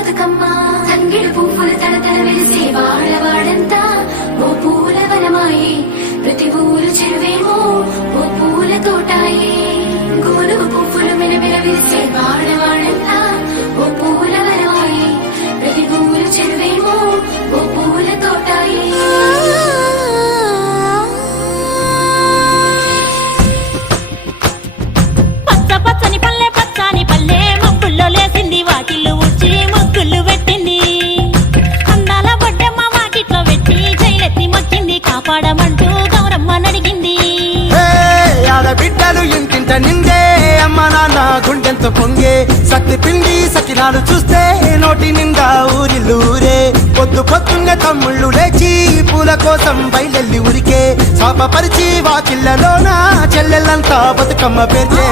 బతుకమ్మ తంగిడు పువ్వులు తలతల వెలిసే వాడవాడంతా ఓ పూల వనమాయే ప్రతి ఊరు చెరువేమో ఓ పూల తోటాయే గుమలుగు పువ్వులు మెలమెల వెలిసే వాడవాడంతా ఓ పూల వనమాయే ప్రతి ఊరు చెరువేమో ఓ పూల తోటాయే పచ్చ పచ్చని పల్లె పచ్చని పల్లె మబ్బుల్లో లేసింది వాకిళ్ళు ఊడ్చి ముగ్గులు పెట్టింది అందాల బొడ్డమ్మ వాకిట్లో పెట్టి జైలెత్తి మొక్కింది కాపాడమంటూ గౌరమ్మ నడిగింది ఆడబిడ్డలు ఇంటింట నిందే అమ్మ నాన్న గుండెంతో పొంగే సత్తి పిండి సకినాలు చూస్తే నోటి నిండా ఊరిల్లూరే పొద్దు పొద్దున్న తమ్ముళ్ళు లేచి పూల కోసం బయలెల్లి ఉరికే శాపపరిచి వాకిళ్ళలోన చెల్లెళ్ళంతా బతుకమ్మ పేర్చే